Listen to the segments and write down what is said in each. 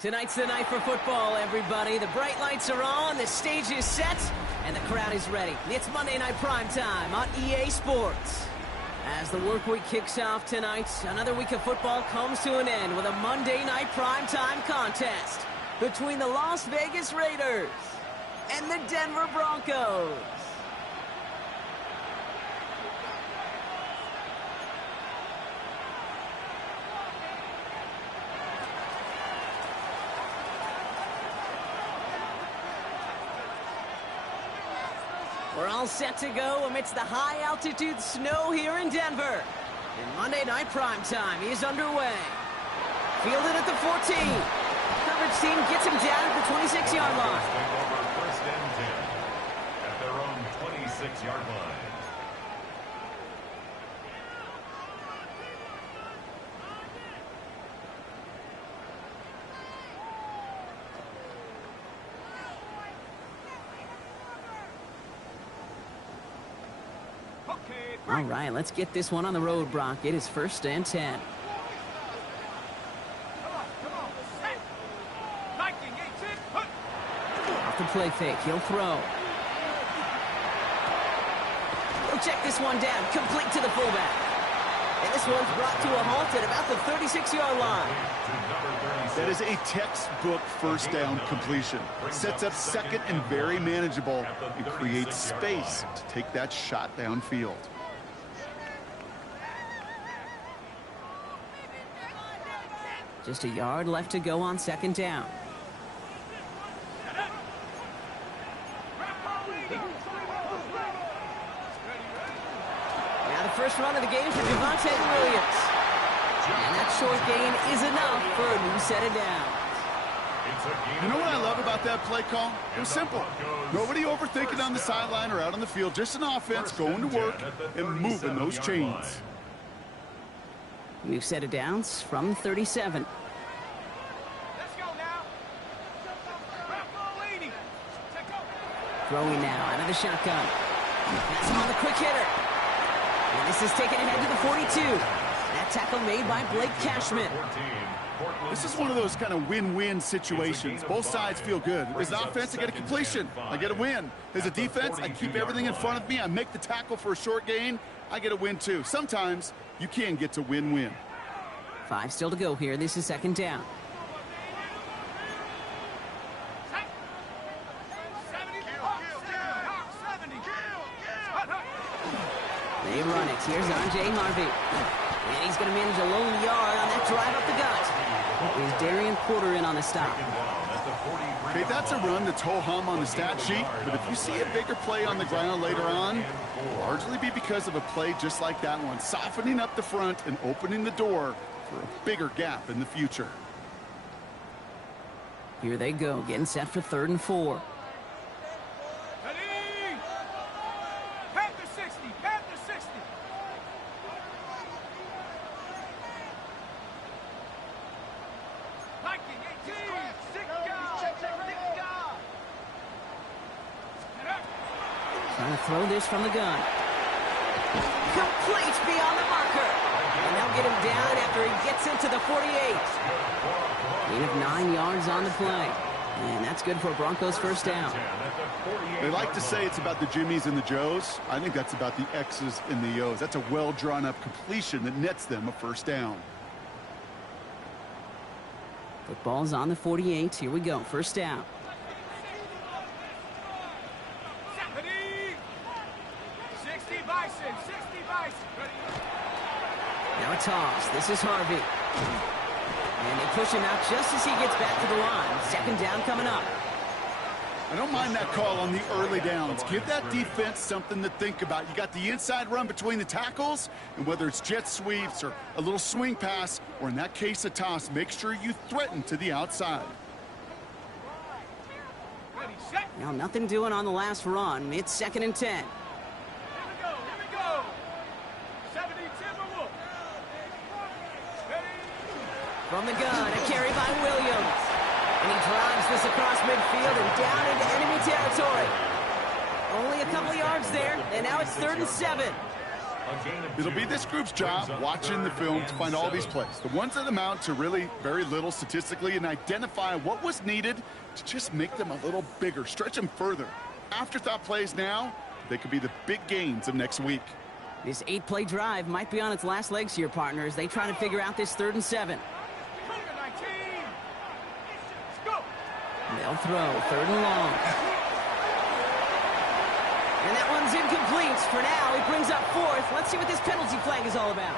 Tonight's the night for football, everybody. The bright lights are on, the stage is set, and the crowd is ready. It's Monday Night Primetime on EA Sports. As the work week kicks off tonight, another week of football comes to an end with a Monday Night Primetime contest between the Las Vegas Raiders and the Denver Broncos. We're all set to go amidst the high-altitude snow here in Denver. And Monday Night Primetime is underway. Fielded at the 14. Coverage team gets him down at the 26-yard line. First and 10 at their own 26-yard line. All right, let's get this one on the road, Brock. It is first and 10. Off the play fake, he'll throw. He'll check this one down, complete to the fullback. And this one's brought to a halt at about the 36-yard line. That is a textbook first down completion. Sets up second and very manageable and creates space to take that shot downfield. Just a yard left to go on second down. Now the first run of the game for Javonte Williams. And that short gain is enough for a new set of downs. You know what I love about that play call? It was simple. Nobody overthinking on the sideline or out on the field. Just an offense going to work and moving those chains. New set of downs from 37. Throwing now out of the shotgun. That's on the quick hitter. And this is taken ahead to the 42. That tackle made by Blake Cashman. This is one of those kind of win-win situations. Both sides feel good. As an offense, I get a completion. I get a win. As a defense, I keep everything in front of me. I make the tackle for a short gain. I get a win, too. Sometimes you can get to win-win. 5 still to go here. This is second down. They run it. Here's R.J. Harvey. And he's going to manage a lone yard on that drive up the gut. Is Darian Porter in on the stop. Okay, that's a run that's ho-hum on the stat sheet, but if you see a bigger play on the ground later on, it'll largely be because of a play just like that one, softening up the front and opening the door for a bigger gap in the future. Here they go, getting set for 3rd and 4. Trying to throw this from the gun. Complete beyond the marker. And they'll get him down after he gets into the 48. Gain of 9 yards on the play. And that's good for Broncos first down. They like to say it's about the Jimmies and the Joes. I think that's about the X's and the O's. That's a well-drawn-up completion that nets them a first down. Football's on the 48. Here we go. First down. Now a toss. This is Harvey. And they push him out just as he gets back to the line. Second down coming up. I don't mind that call on the early downs. Give that defense something to think about. You got the inside run between the tackles, and whether it's jet sweeps or a little swing pass, or in that case a toss, make sure you threaten to the outside. Now nothing doing on the last run. It's 2nd and 10. From the gun, a carry by Williams. And he drives this across midfield and down into enemy territory. Only a couple yards there, and now it's 3rd and 7. It'll be this group's job watching the film to find all these plays, the ones that amount to really very little statistically, and identify what was needed to just make them a little bigger, stretch them further. Afterthought plays now, they could be the big gains of next week. This 8-play drive might be on its last legs here, partners. They try to figure out this 3rd and 7. They'll throw 3rd and long. And that one's incomplete. For now, he brings up 4th. Let's see what this penalty flag is all about.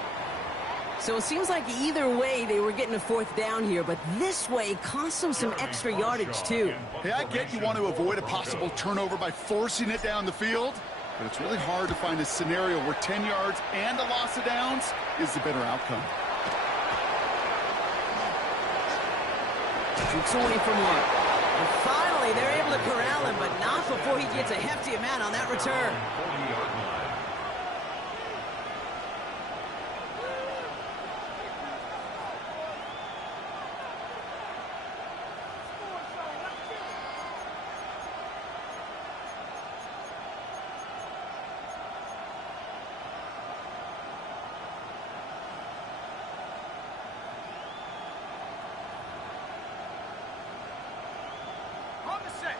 So it seems like either way they were getting a 4th down here, but this way cost them some extra yardage too. Hey, I get you want to avoid a possible turnover by forcing it down the field, but it's really hard to find a scenario where 10 yards and a loss of downs is the better outcome. Shoots away from one. And finally, they're able to corral him, but not before he gets a hefty amount on that return.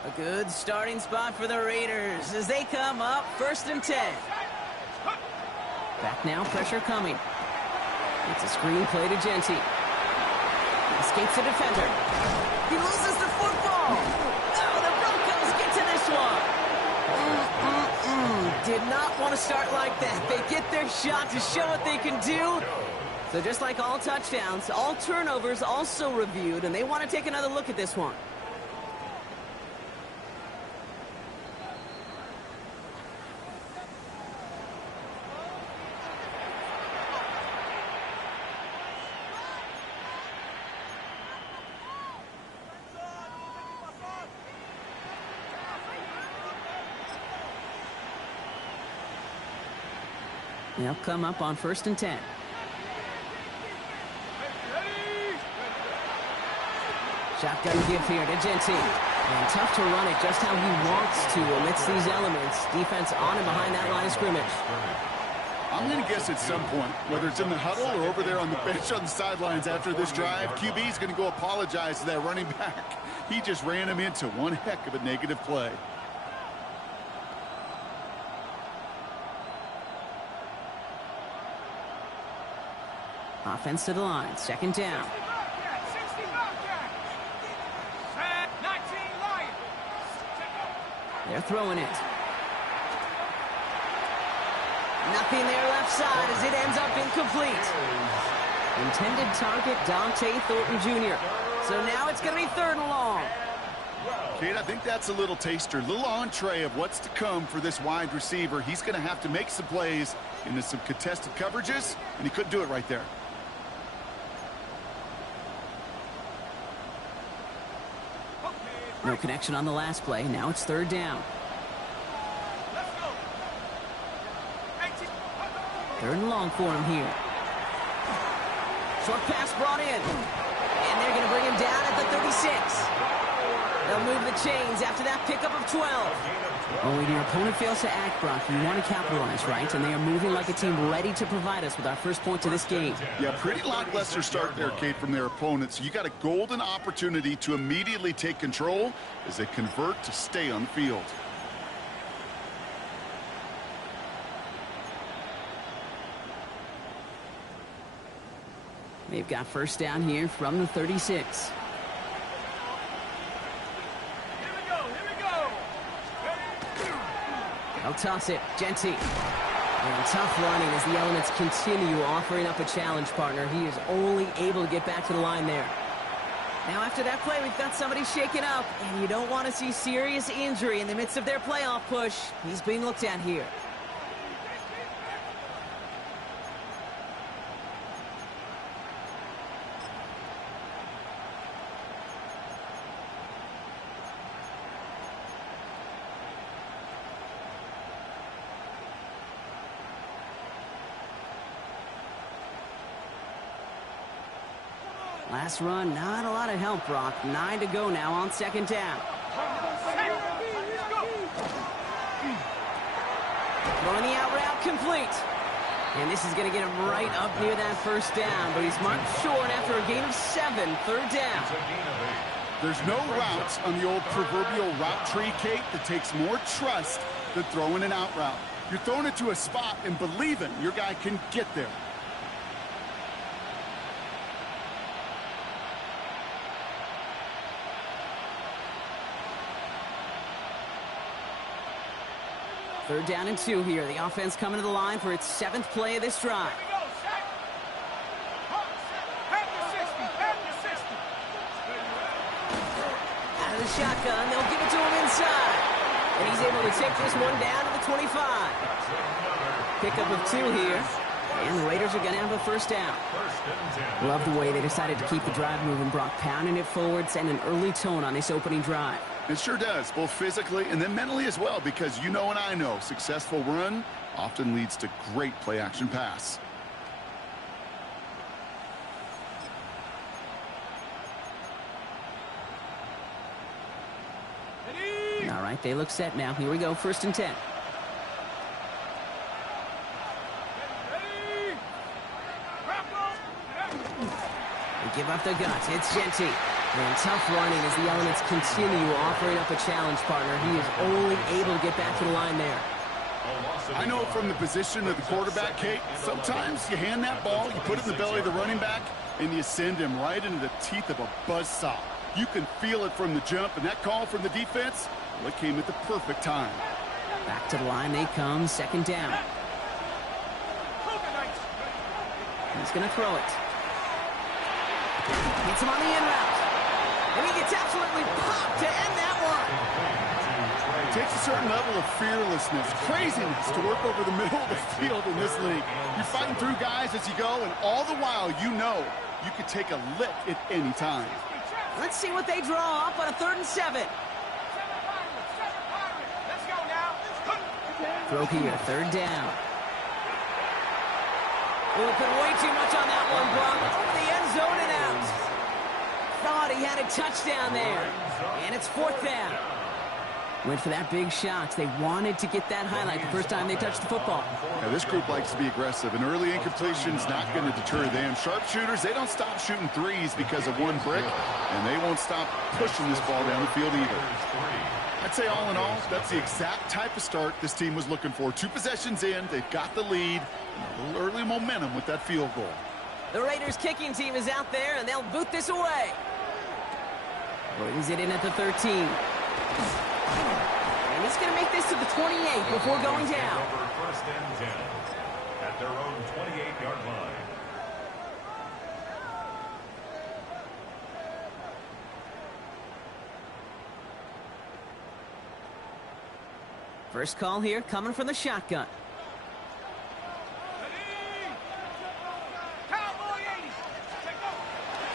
A good starting spot for the Raiders as they come up 1st and 10. Back now, pressure coming. It's a screen play to Genty. Escapes the defender. He loses the football. Oh, the Broncos get to this one. Did not want to start like that. They get their shot to show what they can do. So just like all touchdowns, all turnovers also reviewed, and they want to take another look at this one. They'll come up on 1st and 10. Shotgun give here to Genty. And tough to run it just how he wants to amidst these elements. Defense on and behind that line of scrimmage. I'm going to guess at some point, whether it's in the huddle or over there on the bench on the sidelines after this drive, QB is going to go apologize to that running back. He just ran him into one heck of a negative play. Offense to the line, 2nd down. They're throwing it. Nothing there left side as it ends up incomplete. Intended target, Dante Thornton Jr. So now it's going to be 3rd and long. Kate, I think that's a little taster, a little entree of what's to come for this wide receiver. He's going to have to make some plays into some contested coverages, and he couldn't do it right there. No connection on the last play. Now it's 3rd down. 3rd and long for him here. Short pass brought in. And they're going to bring him down at the 36. They'll move the chains after that pickup of 12. Well, when your opponent fails to act, Brock, you want to capitalize, right? And they are moving like a team ready to provide us with our first point to this game. Yeah, pretty lackluster start there, Kate, from their opponents. You got a golden opportunity to immediately take control as they convert to stay on the field. They've got 1st down here from the 36. They'll toss it. Genty. And tough running as the elements continue offering up a challenge, partner. He is only able to get back to the line there. Now after that play, we've got somebody shaken up, and you don't want to see serious injury in the midst of their playoff push. He's being looked at here. Last run, not a lot of help, Brock. 9 to go now on 2nd down. Throwing the out route complete. And this is going to get him right up near that first down, but he's marked short after a gain of 7, third down. There's no routes on the old proverbial route tree, Kate, that takes more trust than throwing an out route. You're throwing it to a spot and believing your guy can get there. Third down and 2 here. The offense coming to the line for its 7th play of this drive. Out of the shotgun, they'll give it to him inside. And he's able to take this one down to the 25. Pickup of 2 here. And the Raiders are going to have a first down. Love the way they decided to keep the drive moving. Brock pounding it forward, send an early tone on this opening drive. It sure does, both physically and then mentally as well, because you know and I know successful run often leads to great play-action pass. All right, they look set now. Here we go, 1st and 10. They give up the guts. It's Genti. And tough running as the elements continue offering up a challenge partner. He is only able to get back to the line there. I know from the position of the quarterback, Kate, sometimes you hand that ball, you put it in the belly of the running back, and you send him right into the teeth of a buzzsaw. You can feel it from the jump, and that call from the defense, well, it came at the perfect time. Back to the line they come, 2nd down. He's going to throw it. Gets him on the in route. And he gets absolutely popped to end that one. It takes a certain level of fearlessness, craziness to work over the middle of the field in this league. You're fighting through guys as you go, and all the while you know you could take a lick at any time. Let's see what they draw up on a 3rd and 7. Throw here, 3rd down. Well, put way too much on that one, Brock. Over the end zone and out. Thought he had a touchdown there. And it's 4th down. Went for that big shot. They wanted to get that highlight the first time they touched the football. Yeah, this group likes to be aggressive, and early incompletion's not going to deter them. Sharpshooters, they don't stop shooting threes because of one brick, and they won't stop pushing this ball down the field either. I'd say all in all, that's the exact type of start this team was looking for. 2 possessions in, they've got the lead, and a little early momentum with that field goal. The Raiders kicking team is out there, and they'll boot this away. Brings it in at the 13. And he's going to make this to the 28 before going down. 1st and 10 at their own 28-yard line. First call here coming from the shotgun.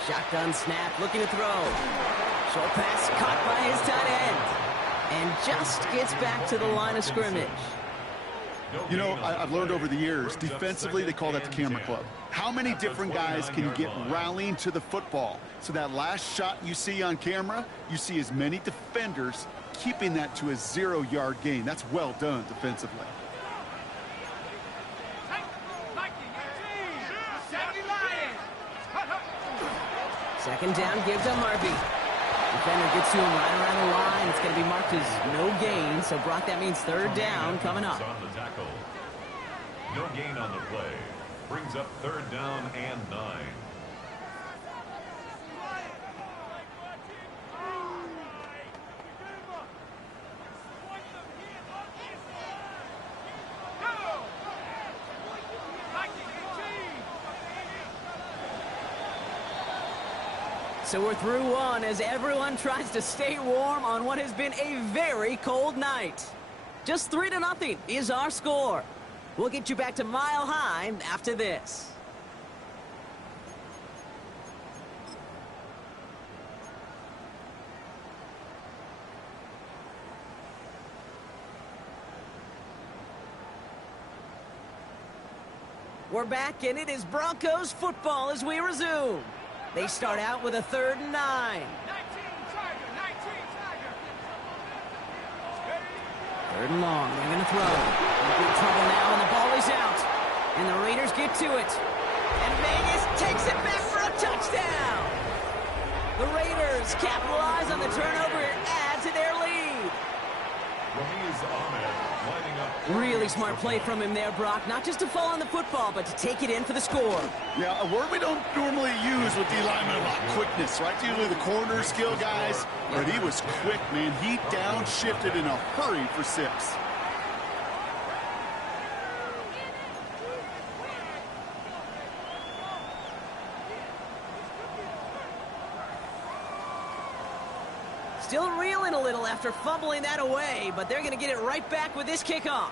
Shotgun snap, looking to throw. Short pass caught by his tight end. And just gets back to the line of scrimmage. You know, I've learned over the years, defensively, they call that the camera club. How many different guys can you get rallying to the football? So that last shot you see on camera, you see as many defenders keeping that to a 0-yard gain. That's well done defensively. Second down gives to Harvey. Defender gets to him right around the line. It's going to be marked as no gain. So, Brock, that means 3rd down coming up. On the tackle. No gain on the play. Brings up 3rd down and 9. So we're through one as everyone tries to stay warm on what has been a very cold night. Just 3-0 is our score. We'll get you back to Mile High after this. We're back, and it is Broncos football as we resume. They start out with a 3rd and 9. 3rd and long. They're going to throw. In big trouble now, and the ball is out. And the Raiders get to it. And Vegas takes it back for a touchdown. The Raiders capitalize on the turnover and add to their lead. Really smart play from him there, Brock. Not just to fall on the football, but to take it in for the score. Yeah, a word we don't normally use with D linemen a lot. Quickness, right? Usually the corner skill guys. But he was quick, man. He downshifted in a hurry for 6. Still reeling a little after fumbling that away, but they're going to get it right back with this kickoff.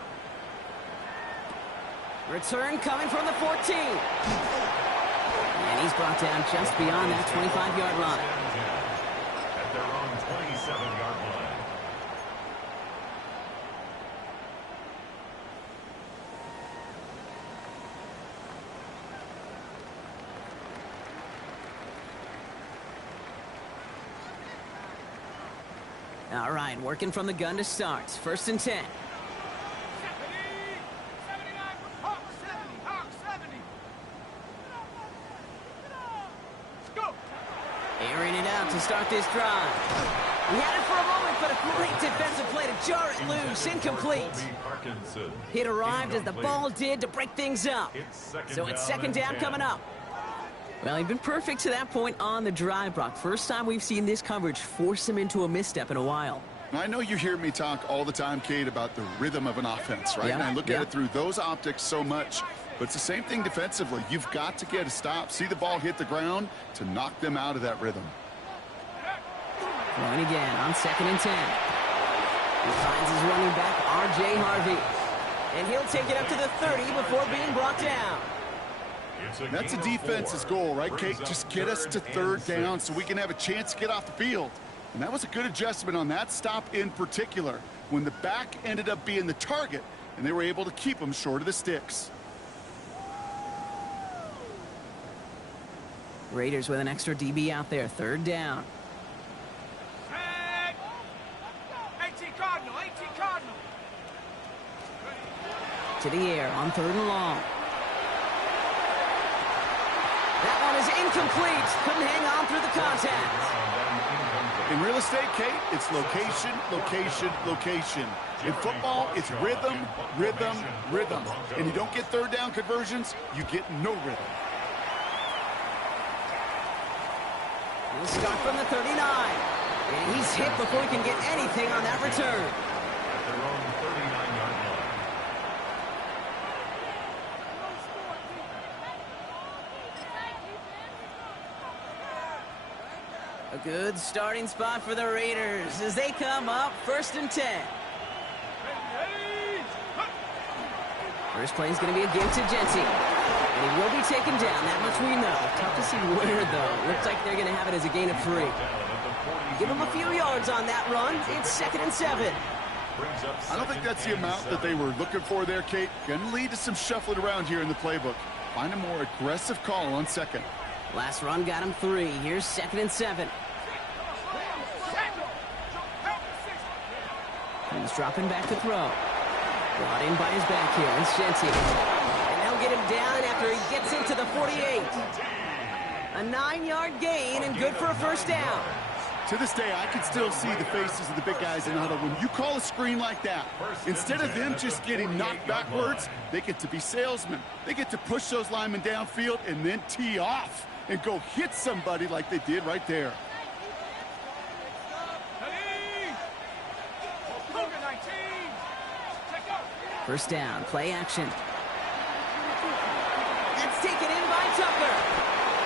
Return coming from the 14. And he's brought down just beyond that 25-yard line. At their own 27-yard line. All right, working from the gun to start. 1st and 10. Airing it out to start this drive. He had it for a moment, but a great defensive play to jar it loose. Incomplete. Hit arrived as the ball did to break things up. So it's 2nd down coming up. Well, he's been perfect to that point on the drive, Brock. First time we've seen this coverage force him into a misstep in a while. I know you hear me talk all the time, Kate, about the rhythm of an offense, right? Yeah, and I look at it through those optics so much. But it's the same thing defensively. You've got to get a stop, see the ball hit the ground to knock them out of that rhythm. Going again on 2nd and 10. He finds his running back, R.J. Harvey. And he'll take it up to the 30 before being brought down. That's a defense's goal, right, Kate? Just get us to 3rd down so we can have a chance to get off the field. And that was a good adjustment on that stop in particular, when the back ended up being the target, and they were able to keep him short of the sticks. Raiders with an extra DB out there, 3rd down. To the air on 3rd and long. That one is incomplete. Couldn't hang on through the contact. In real estate, Kate, it's location, location, location. In football, it's rhythm, rhythm, rhythm. And you don't get 3rd down conversions, you get no rhythm. He'll start from the 39. And he's hit before he can get anything on that return. At their own 39-yard line. A good starting spot for the Raiders as they come up 1st and 10. First play is going to be a give to Genty. And he will be taken down. That much we know. Tough to see where, though. Looks like they're going to have it as a gain of 3. Give him a few yards on that run. It's 2nd and 7. I don't think that's the amount that they were looking for there, Kate. Going to lead to some shuffling around here in the playbook. Find a more aggressive call on 2nd. Last run got him 3. Here's 2nd and 7. He's dropping back to throw. Brought in by his back here. It's Genty. And they'll get him down after he gets into the 48. A 9-yard gain and good for a 1st down. To this day, I can still see the faces of the big guys in the huddle. When you call a screen like that, instead of them just getting knocked backwards, they get to be salesmen. They get to push those linemen downfield and then tee off and go hit somebody like they did right there. First down, play action. It's taken in by Tucker.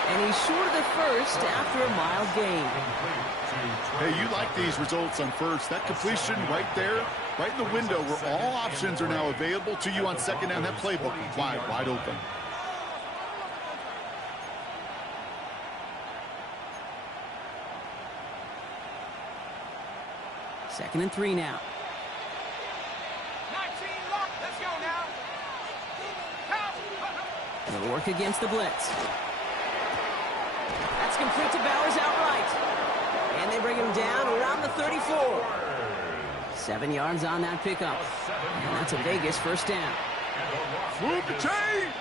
And he's short of the 1st after a mild gain. Hey, you like these results on 1st. That completion right there, right in the window where all options are now available to you on 2nd down. That playbook wide open. Second and 3 now. They'll work against the blitz. That's complete to Bowers outright. And they bring him down around the 34. 7 yards on that pickup. And that's a Vegas 1st down. Move the chains.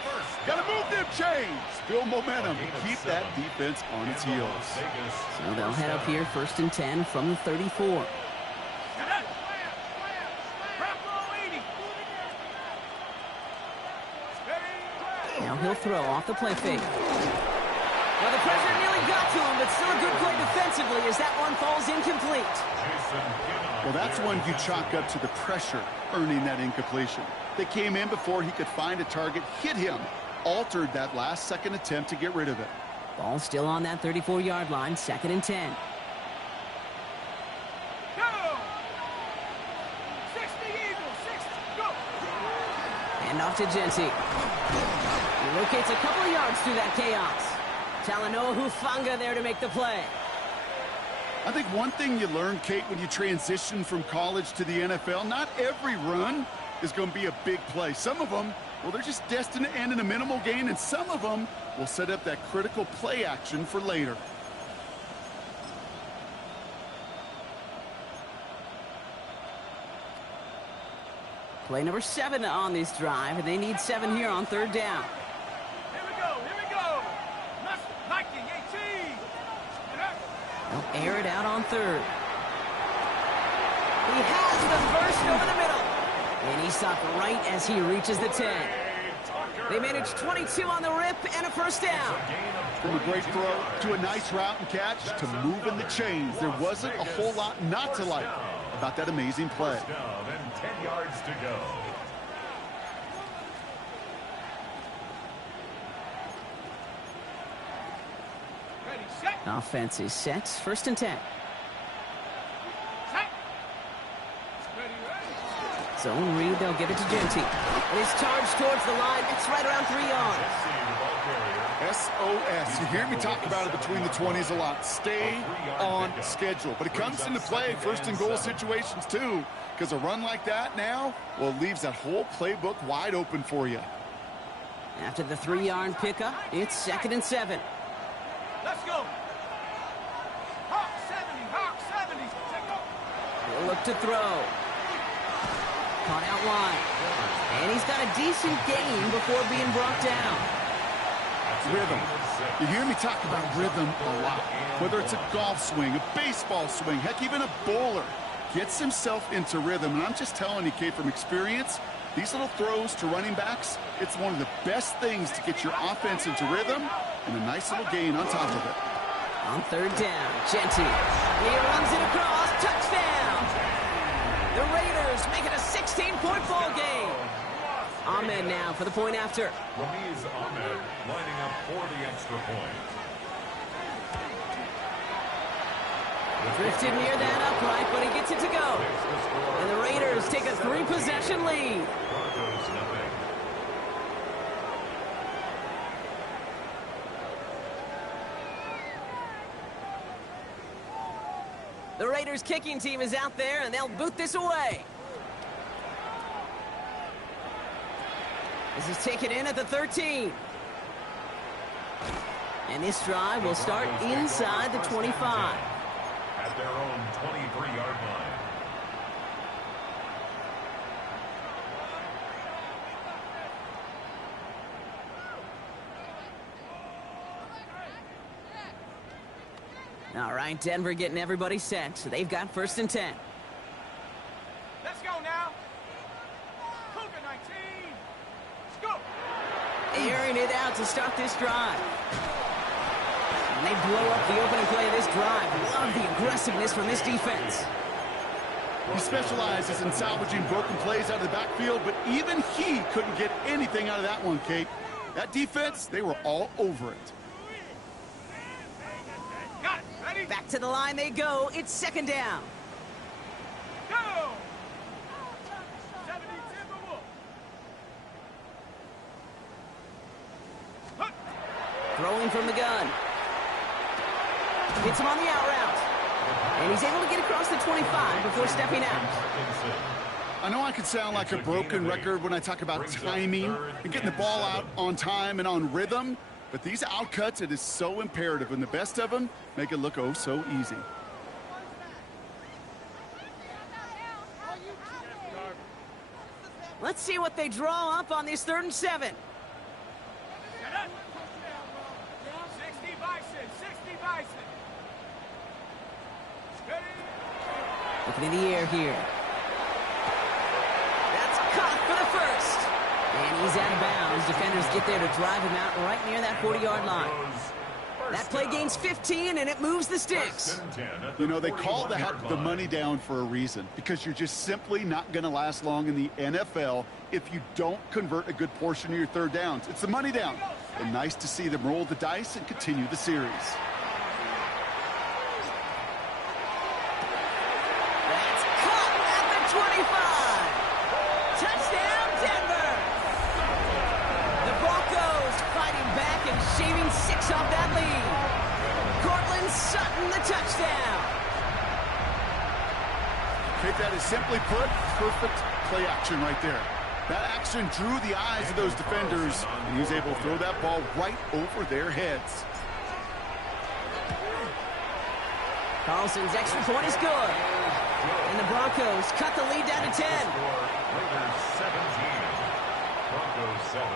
Got to move them chains. Build momentum and keep that defense on its heels. So they'll head up here, 1st and 10 from the 34. Now he'll throw off the play fake. Well, the pressure nearly got to him, but still a good play defensively as that one falls incomplete. Well, that's one you chalk up to the pressure earning that incompletion. They came in before he could find a target, hit him, altered that last-second attempt to get rid of it. Ball still on that 34-yard line, 2nd and 10. Hand off to Genty. He locates a couple of yards through that chaos. Talanoa Hufanga there to make the play. I think one thing you learn, Kate, when you transition from college to the NFL, not every run is going to be a big play. Some of them, well, they're just destined to end in a minimal gain, and some of them will set up that critical play action for later. Play number 7 on this drive, and they need 7 here on 3rd down. Here we go. Nike 18. They'll air it out on 3rd. He has the burst over the middle. And he stopped right as he reaches the 10. They managed 22 on the rip and a 1st down. From a great throw to a nice route and catch to moving the chains, there wasn't a whole lot not to like about that amazing play. First down and 10 yards to go. Ready, set. Offense is set, 1st and 10. Set. Ready. Zone read, they'll give it to Genty. And his charge towards the line, it's right around 3 yards. SOS. You hear me talk about it between the 20s a lot. Stay on schedule. But it comes into play 1st and goal situations too, because a run like that now, well, it leaves that whole playbook wide open for you. After the 3-yard pickup, it's 2nd and 7. Let's go. Hawk 70. Take off. He'll look to throw. Caught out wide. And he's got a decent gain before being brought down. Rhythm. You hear me talk about rhythm a lot. Whether it's a golf swing, a baseball swing, heck, even a bowler gets himself into rhythm. And I'm just telling you, Kate, from experience, these little throws to running backs, it's one of the best things to get your offense into rhythm and a nice little gain on top of it. On 3rd down, Genty. He runs it across. Touchdown! The Raiders make it a 16-point ball game. Ahmed now for the point after. Ramiz Ahmed lining up for the extra point. Drifted near that upright, but he gets it to go. And the Raiders take a 3-possession lead. Broncos nothing. The Raiders kicking team is out there, and they'll boot this away. This is taken in at the 13. And this drive will start inside the 25. At their own 23-yard line. All right, Denver getting everybody set. So they've got 1st and 10. Let's go now. Cougar 19. Let's go. Airing it out to start this drive. And they blow up the opening play of this drive. Love the aggressiveness from this defense. He specializes in salvaging broken plays out of the backfield, but even he couldn't get anything out of that one, Kate. That defense, they were all over it. Got it. Ready? Back to the line they go. It's 2nd down. Go. 70 Timberwolves. Throwing from the gun. Hits him on the out route. And he's able to get across the 25 before stepping out. I know I could sound like a broken record when I talk about timing and getting the ball out on time and on rhythm, but these outcuts, it is so imperative, and the best of them make it look oh so easy. Let's see what they draw up on this 3rd and 7. Set up. 60 Bison, 60 Bison. Steady. Looking in the air here. That's caught for the first. And he's out of bounds. Defenders get there to drive him out right near that 40-yard line. That play gains 15, and it moves the sticks. You know, they call that the money down for a reason, because you're just simply not going to last long in the NFL if you don't convert a good portion of your 3rd downs. It's the money down. And nice to see them roll the dice and continue the series. That's caught at the 25. Touchdown, Denver. The Broncos fighting back and shaving 6 off that lead. Cortland Sutton, the touchdown. Okay, that is simply put, perfect play action right there. That action drew the eyes of those defenders, and he was able to throw that ball right over their heads. Carlson's extra point is good. And the Broncos cut the lead down to 10. Raiders 17. Broncos 7.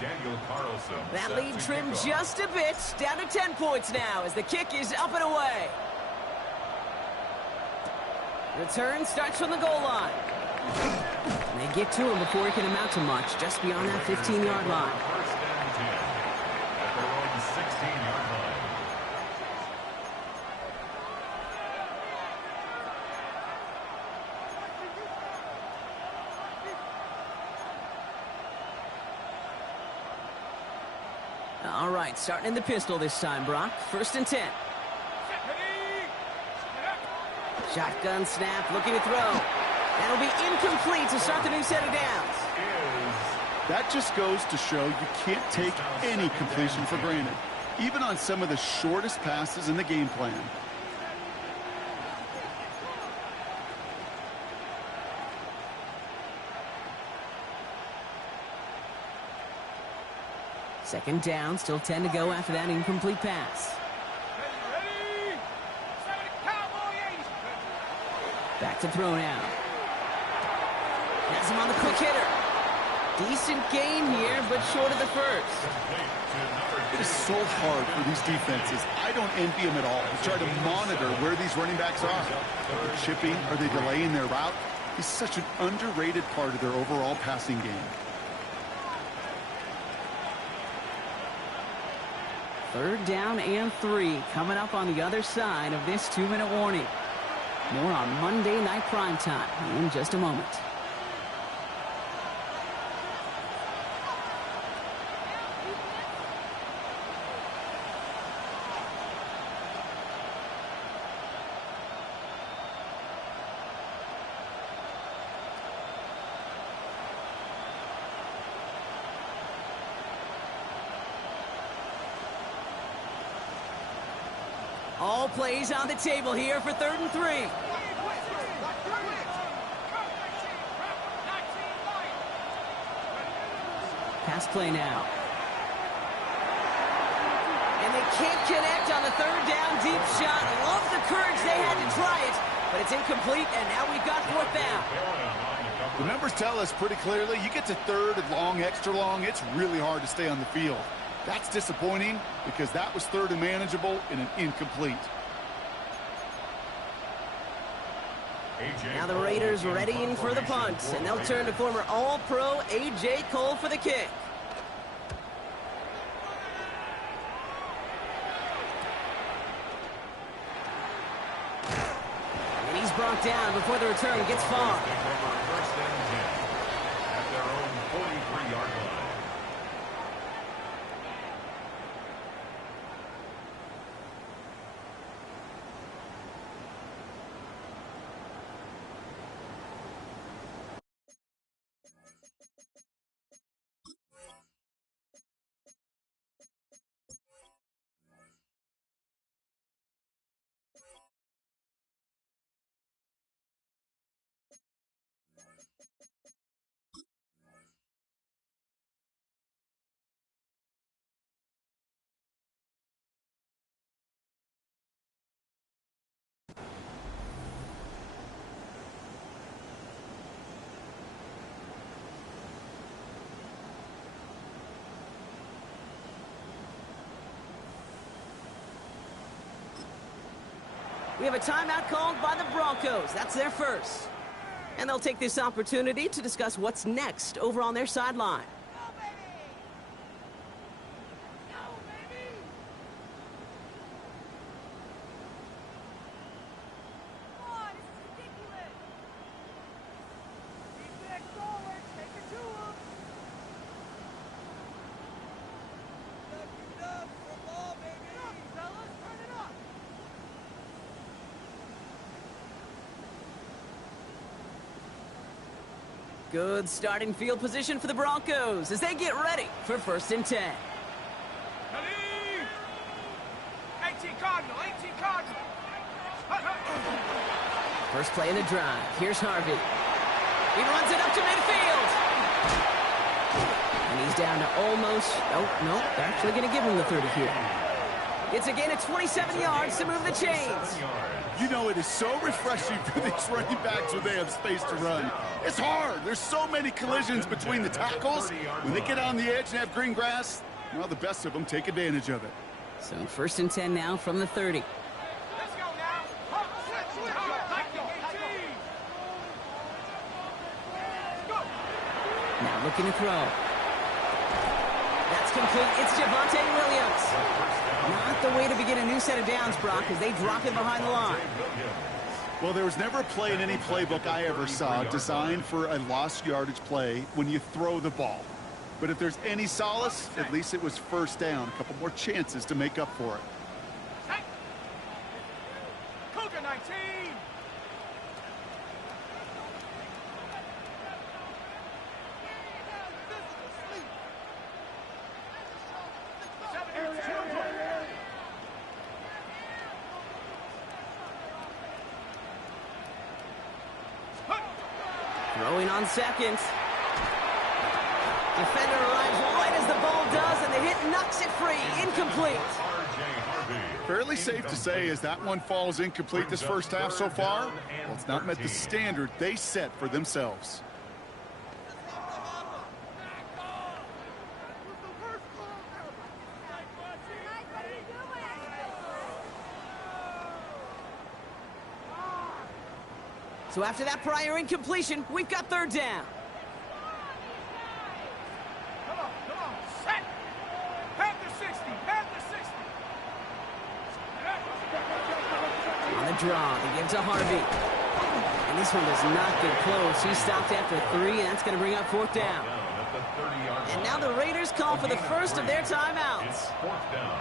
Daniel Carlson. That lead trimmed just a bit, down to 10 points now as the kick is up and away. Return starts from the goal line. And they get to him before he can amount to much, just beyond that 15-yard line. First and 10 at their own 16-yard line. All right, starting in the pistol this time, Brock. 1st and 10. Shotgun snap, looking to throw. That'll be incomplete to start the new set of downs. That just goes to show you can't take any completion for granted, even on some of the shortest passes in the game plan. Second down, still 10 to go after that incomplete pass. Ready. Cowboy 80. Back to throw now. Has him on the quick hitter. Decent gain here, but short of the first. It is so hard for these defenses. I don't envy them at all. They try to monitor where these running backs are. Are they chipping? Are they delaying their route? He's such an underrated part of their overall passing game. 3rd down and 3 coming up on the other side of this 2-minute warning. More on Monday Night Primetime in just a moment. All plays on the table here for 3rd and 3. Pass play now. And they can't connect on the 3rd down deep shot. Love the courage they had to try it, but it's incomplete, and now we've got 4th down. The numbers tell us pretty clearly, you get to 3rd and long, extra long, it's really hard to stay on the field. That's disappointing because that was 3rd and manageable and an incomplete. Now the Raiders readying for the punt, and they'll turn to former All-Pro A.J. Cole for the kick. And he's brought down before the return gets far. First and 10 at their own 43-yard line. We have a timeout called by the Broncos. That's their first. And they'll take this opportunity to discuss what's next over on their sideline. Good starting field position for the Broncos as they get ready for 1st and 10. 18 Cardinal, 18 Cardinal. First play in the drive. Here's Harvey. He runs it up to midfield. And he's down to almost... Oh, no, they're actually going to give him the 30 here. It's a gain of 27 yards to move the chains. You know, it is so refreshing for these running backs when they have space to run. It's hard. There's so many collisions between the tackles. When they get on the edge and have green grass, well, the best of them take advantage of it. So 1st and 10 now from the 30. Let's go now. Now looking to throw. That's complete. It's Javonte Williams. Not the way to begin a new set of downs, Brock, as they drop it behind the line. Well, there was never a play in any playbook I ever saw designed for a lost yardage play when you throw the ball. But if there's any solace, at least it was 1st down. A couple more chances to make up for it. Cougar 19. Throwing on 2nd. Defender arrives right as the ball does, and the hit knocks it free. Incomplete. Fairly safe to say as that one falls incomplete this 1st half so far. Well, it's not met the standard they set for themselves. So after that prior incompletion, we've got 3rd down. Come on, set. Panther 60, Panther 60. On the draw, they give to Harvey. And this one does not get close. He stopped after 3, and that's going to bring up 4th down. And now the Raiders call for the first of their timeouts.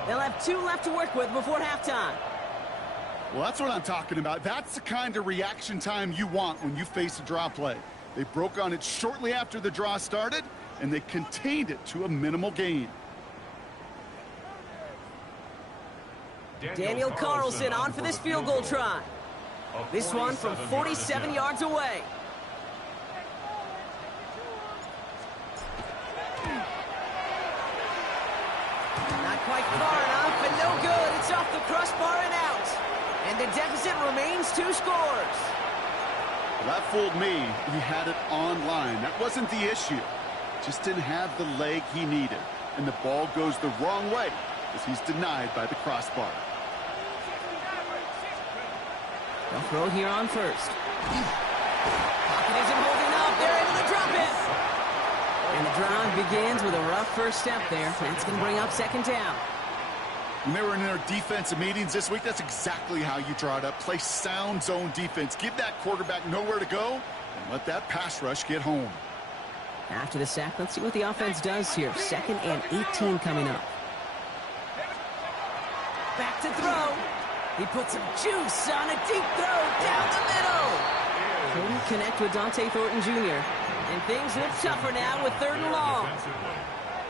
They'll have 2 left to work with before halftime. Well, that's what I'm talking about. That's the kind of reaction time you want when you face a draw play. They broke on it shortly after the draw started, and they contained it to a minimal gain. Daniel Carlson on for this field goal try. This one from 47 yards away. Not quite far enough, and no good. It's off the crossbar and out. And the deficit remains 2 scores. Well, that fooled me. He had it on line. That wasn't the issue. Just didn't have the leg he needed. And the ball goes the wrong way as he's denied by the crossbar. They'll throw here on 1st. Pocket isn't holding up. They're able to drop it. And the drive begins with a rough 1st step there. That's going to bring up 2nd down. When they were in their defensive meetings this week, that's exactly how you draw it up. Play sound zone defense. Give that quarterback nowhere to go and let that pass rush get home. After the sack, let's see what the offense does here. 2nd and 18 coming up. Back to throw. He puts some juice on a deep throw down the middle. Couldn't connect with Dante Thornton Jr. And things look tougher now with 3rd and long.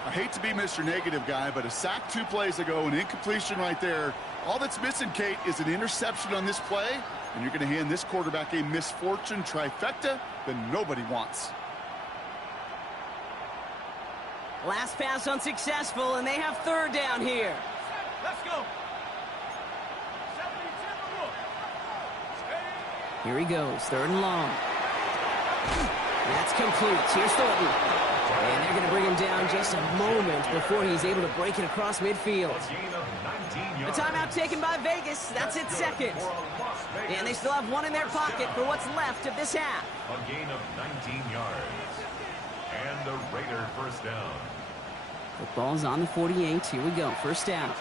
I hate to be Mr. Negative guy, but a sack 2 plays ago, an incompletion right there. All that's missing, Kate, is an interception on this play, and you're going to hand this quarterback a misfortune trifecta that nobody wants. Last pass unsuccessful, and they have 3rd down here. Let's go. Here he goes, 3rd and long. That's complete. Here's Thornton. And they're going to bring him down just a moment before he's able to break it across midfield. A gain of 19 A yards. timeout taken by Vegas. That's its second. And they still have one in their pocket for what's left of this half. A gain of 19 yards. And the Raider first down. Football's on the 48. Here we go. First down.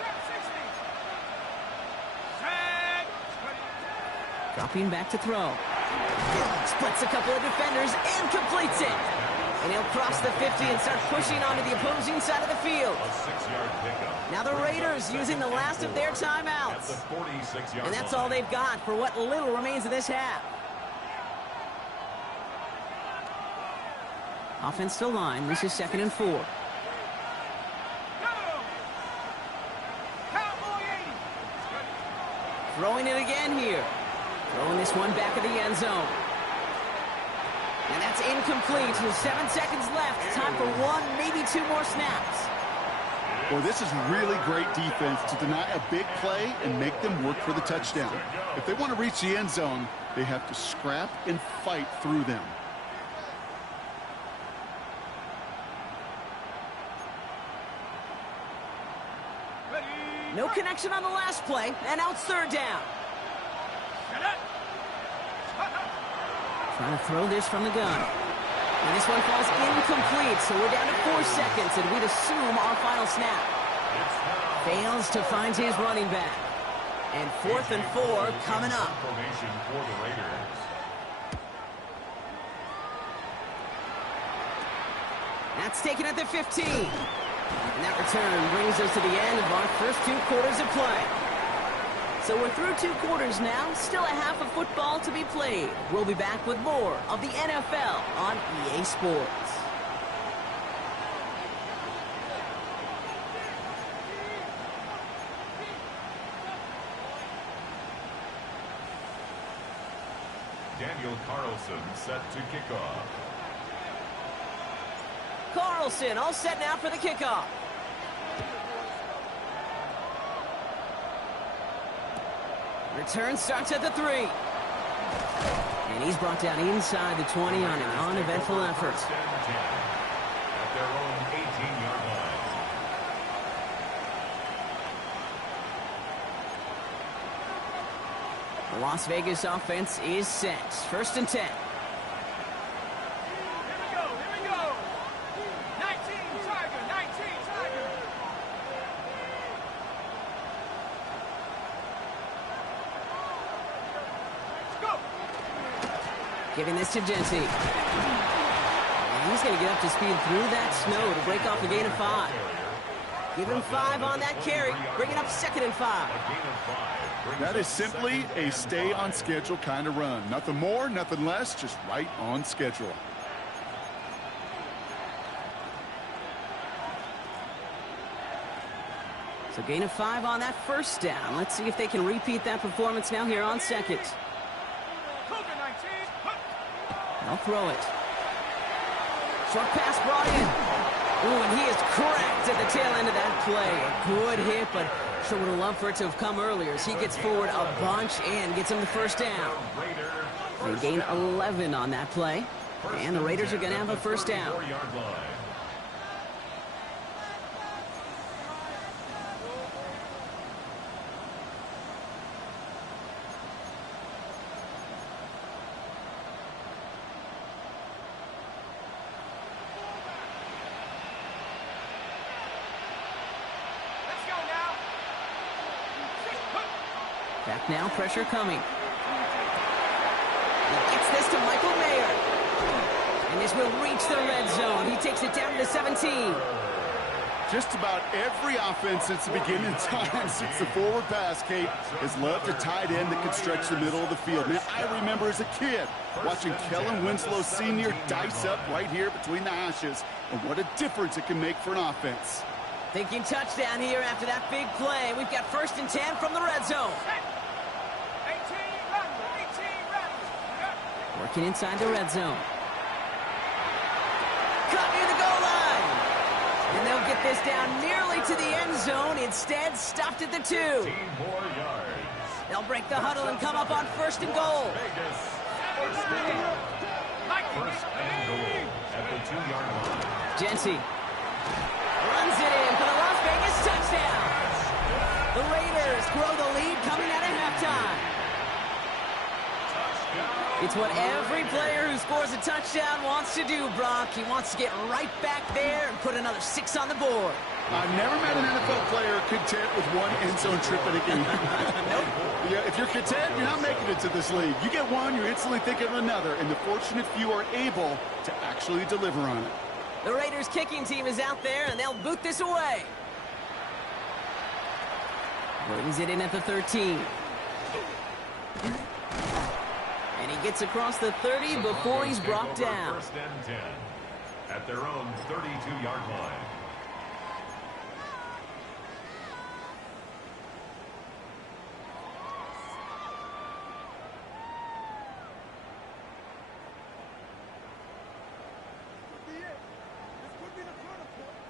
Dropping back to throw. Splits a couple of defenders and completes it. And he'll cross the 50 and start pushing onto the opposing side of the field. A 6-yard pickup. Now the Raiders using the last of their At timeouts. the 46-yard And that's line. all they've got for what little remains of this half. Offense still line. This is 2nd and 4. Throwing it again here. Throwing this one back of the end zone. And that's incomplete. With 7 seconds left. Time for one, maybe two more snaps. Well, this is really great defense to deny a big play and make them work for the touchdown. If they want to reach the end zone, they have to scrap and fight through them. No connection on the last play, and now it's 3rd down. Trying to throw this from the gun. And this one falls incomplete, so we're down to 4 seconds, and we'd assume our final snap. Fails to find his running back. And 4th and 4 coming up. Formation for the Raiders. That's taken at the 15. And that return brings us to the end of our first 2 quarters of play. So we're through 2 quarters now, still a half of football to be played. We'll be back with more of the NFL on EA Sports. Daniel Carlson set to kick off. Carlson all set now for the kickoff. Return starts at the 3. And he's brought down inside the 20 on an uneventful effort. First and 10 at their own 18-yard line. The Las Vegas offense is set. 1st and 10. Giving this to Genty. And he's going to get up to speed through that snow to break off a gain of 5. Give him 5 on that carry, bringing up 2nd and 5. That is simply a stay on schedule kind of run. Nothing more, nothing less, just right on schedule. So gain of 5 on that first down. Let's see if they can repeat that performance now here on 2nd. They'll throw it. Short pass brought in. Ooh, and he is cracked at the tail end of that play. A good hit, but sure would have loved for it to have come earlier as he gets forward a bunch and gets him the first down. They gain 11 on that play. And the Raiders are going to have a first down. Back now, pressure coming. He gets this to Michael Mayer. And this will reach the red zone. He takes it down to 17. Just about every offense since the beginning of time, since the forward pass, Kate, has loved a tight end that could stretch the middle of the field. Now, I remember as a kid watching Kellen Winslow Sr. dice up right here between the hashes, and what a difference it can make for an offense. Thinking touchdown here after that big play. We've got 1st and 10 from the red zone. Working inside the red zone. Cut near the goal line. And they'll get this down nearly to the end zone. Instead, stopped at the 2. 15 more yards. They'll break the huddle and come up on 1st and goal. Vegas. First and goal at the 2-yard line. Genty runs it in for the Las Vegas touchdown. The Raiders grow the lead coming out of halftime. It's what every player who scores a touchdown wants to do, Brock. He wants to get right back there and put another 6 on the board. I've never met an NFL player content with one end zone trip in a game. Yeah, if you're content, you're not making it to this league. You get one, you're instantly thinking of another, and the fortunate few are able to actually deliver on it. The Raiders kicking team is out there, and they'll boot this away. Brings it in at the 13. And he gets across the 30 before he's brought down. First and 10 at their own 32-yard line.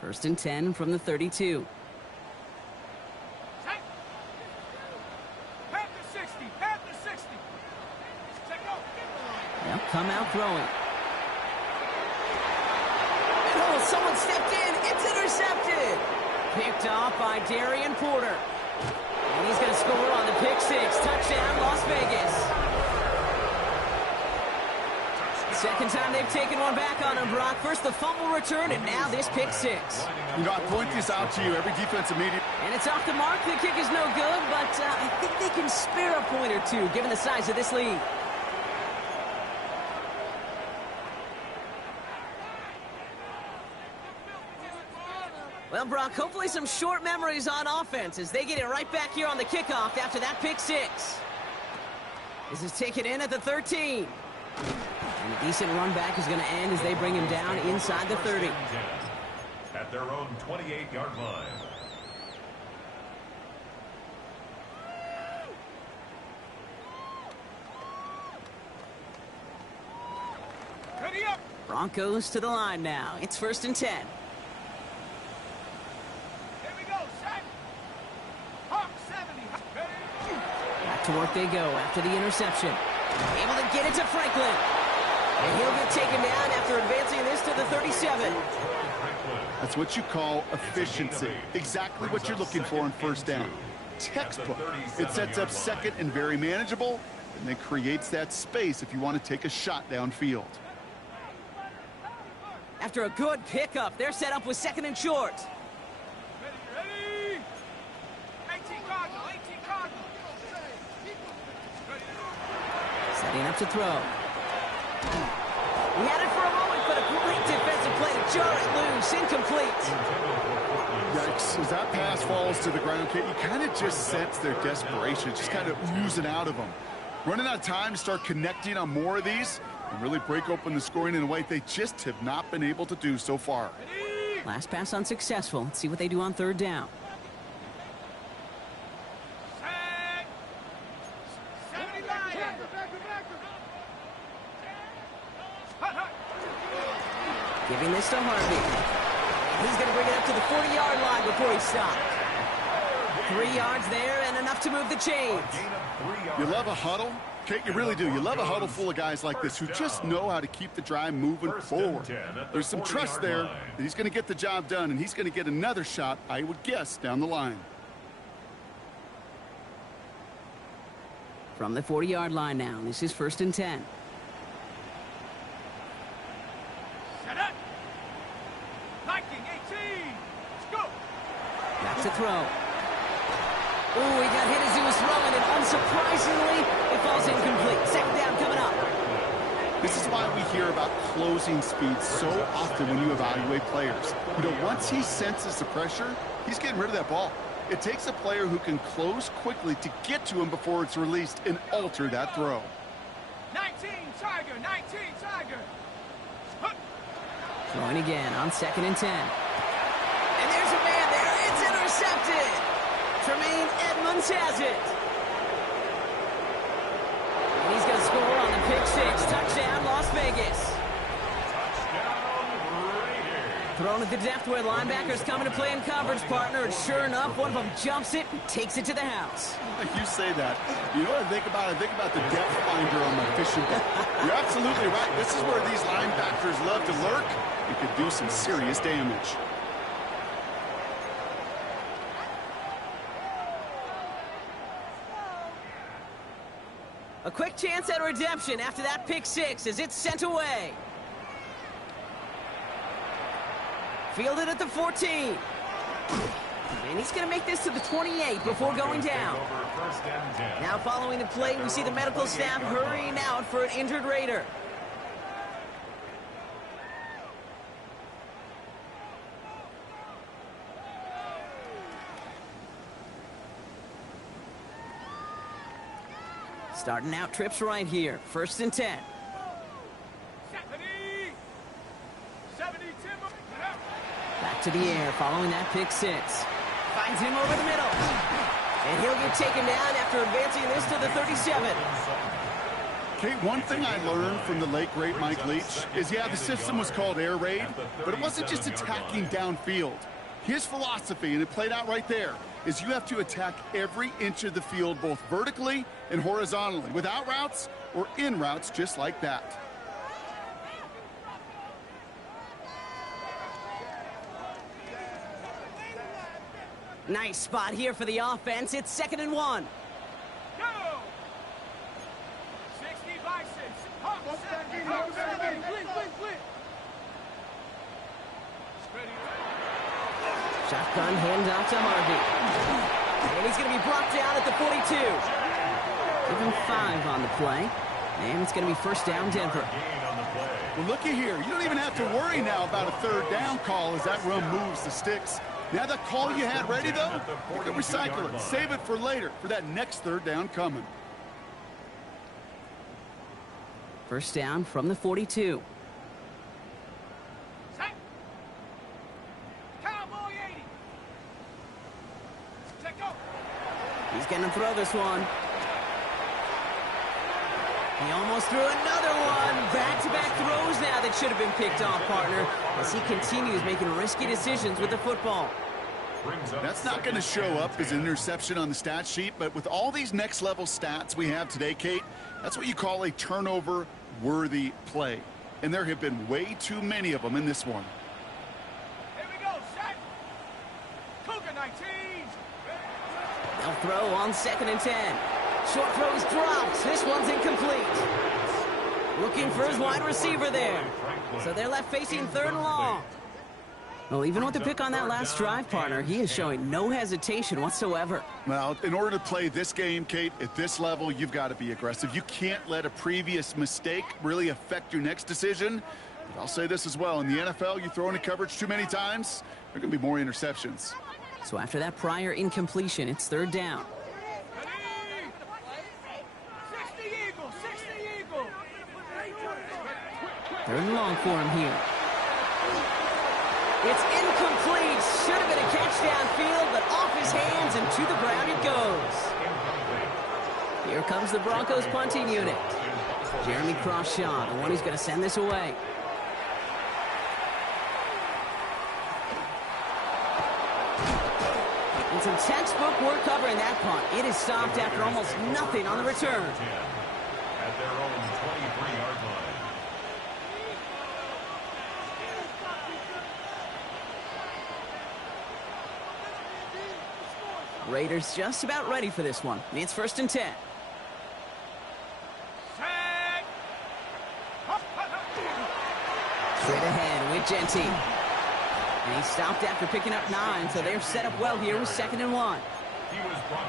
First and 10 from the 32. They'll come out throwing. Oh, someone stepped in. It's intercepted. Picked off by Darian Porter. And he's going to score on the pick 6. Touchdown, Las Vegas. Second time they've taken one back on him, Brock. First the fumble return, and now this pick 6. You know, I point this out to you every defensive media. And it's off the mark. The kick is no good, but I think they can spare a point or two, given the size of this lead. Well, Brock, hopefully some short memories on offense as they get it right back here on the kickoff after that pick 6. This is taken in at the 13. And a decent run back is going to end as they bring him down inside the 30. At their own 28-yard line. Ready up. Broncos to the line now. It's first and 10. Here we go, son. Hawk 70. Ready. Back to work they go after the interception. Able to get it to Franklin. And he'll get taken down after advancing this to the 37. That's what you call efficiency. Exactly what you're looking for on first down. Textbook. It sets up second and very manageable, and then creates that space if you want to take a shot downfield. After a good pickup, they're set up with second and short. Ready. 18 Cardinal. 18 Cardinal. Setting up to throw. He had it for a moment, but a great defensive play to jar it loose. Incomplete. Yikes. As that pass falls to the ground, Kate, you kind of just sense their desperation, just kind of oozing out of them. Running out of time to start connecting on more of these and really break open the scoring in a way they just have not been able to do so far. Last pass unsuccessful. Let's see what they do on third down. Giving this to Harvey. He's going to bring it up to the 40-yard line before he stopped. 3 yards there and enough to move the chains. You love a huddle? Kate, you really do. You love a huddle full of guys like this who just know how to keep the drive moving forward. There's some trust there that he's going to get the job done, and he's going to get another shot, I would guess, down the line. From the 40-yard line now, this is first and 10. Back to throw. Ooh, he got hit as he was throwing, and unsurprisingly, it falls incomplete. Second down coming up. This is why we hear about closing speed so often when you evaluate players. You know, once he senses the pressure, he's getting rid of that ball. It takes a player who can close quickly to get to him before it's released and alter that throw. 19 Tiger, 19 Tiger. Throwing again on second and 10. And there's a man there. It's intercepted. Tremaine Edmonds has it. And he's going to score on the pick 6. Touchdown, Las Vegas. Thrown at the depth where linebackers coming to play in coverage, partner, and sure enough, one of them jumps it and takes it to the house. You say that. You know what I think about? I think about the depth finder on my fishing boat. You're absolutely right. This is where these linebackers love to lurk and could do some serious damage. A quick chance at redemption after that pick six as it's sent away. Fielded at the 14. And he's going to make this to the 28 before going down. Now following the play, we see the medical staff hurrying out for an injured Raider. Starting out trips right here. 1st and 10. 70, Back to the air following that pick six. Finds him over the middle. And he'll get taken down after advancing this to the 37. Kate, one thing I learned from the late, great Mike Leach is, yeah, the system was called air raid, but it wasn't just attacking downfield. His philosophy, and it played out right there, is you have to attack every inch of the field, both vertically and horizontally, without routes or in routes just like that. Nice spot here for the offense. It's 2nd and 1. Go! 60 by 6. Hawk 70. Hawk 70. Blitz. Shotgun handoff to Harvey. And he's going to be brought down at the 42. Give him 5 on the play. And it's going to be 1st down, Denver. Well, looky here. You don't even have to worry now about a 3rd down call as that run moves the sticks. Now that call you had ready, though, you can recycle it. Save it for later, for that next 3rd down coming. 1st down from the 42. Set. Cowboy 80. Set go. He's going to throw this one. He almost threw another one. Back-to-back throws now that should have been picked off, partner, as he continues making risky decisions with the football. That's not going to show up as an interception on the stat sheet, but with all these next-level stats we have today, Kate, that's what you call a turnover-worthy play. And there have been way too many of them in this one. Here we go, set. Cougar 19. They'll throw on 2nd and 10. Short throw is dropped. This one's incomplete. Looking for his wide receiver there. So they're left facing 3rd and long. Well, even with the pick on that last drive, partner, he is showing no hesitation whatsoever. Well, in order to play this game, Kate, at this level, you've got to be aggressive. You can't let a previous mistake really affect your next decision. But I'll say this as well. In the NFL, you throw into coverage too many times, there are going to be more interceptions. So after that prior incompletion, it's 3rd down. 60 Eagle. 3rd and long for him here. It's incomplete. Should have been a catch downfield, but off his hands and to the ground it goes. Here comes the Broncos punting unit. Jeremy Crawshaw, the one who's going to send this away. And some textbook work covering that punt. It is stopped after almost nothing on the return. At their own 23-yard line. Raiders just about ready for this one. It's 1st and 10. Set. Straight ahead with Genty. And he stopped after picking up 9, so they're set up well here with 2nd and 1.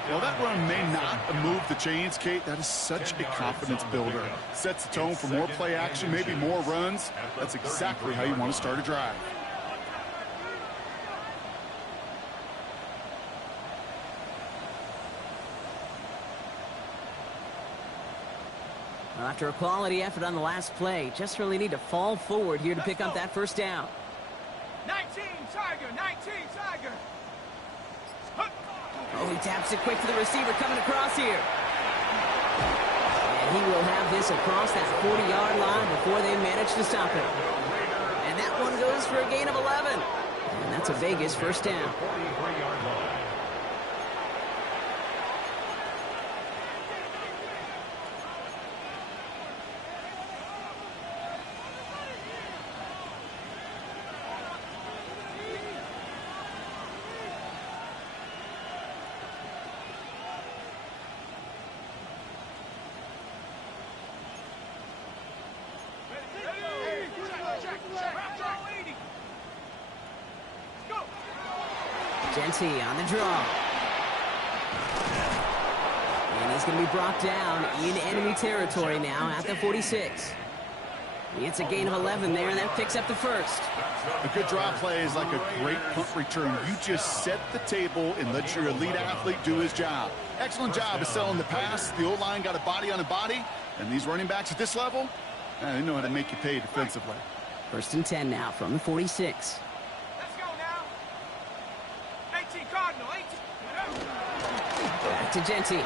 Well, that run may not move the chains, Kate. That is such a confidence builder. Sets the tone for more play action, maybe more runs. That's exactly how you want to start a drive. Well, after a quality effort on the last play, just really need to fall forward here to pick up that 1st down. 19 Tiger. Oh, he taps it quick to the receiver coming across here. And he will have this across that 40-yard line before they manage to stop it. And that that one goes for a gain of 11. And that's a Vegas first down. 43-yard line. Genty on the draw. And he's going to be brought down in enemy territory now at the 46. He gets a gain of 11 there, and that picks up the first. A good draw play is like a great punt return. You just set the table and let your elite athlete do his job. Excellent job of selling the pass. The O-line got a body on a body, and these running backs at this level, they know how to make you pay defensively. First and 10 now from the 46. Let's go now. 18 Cardinal, 18. Back to Genty.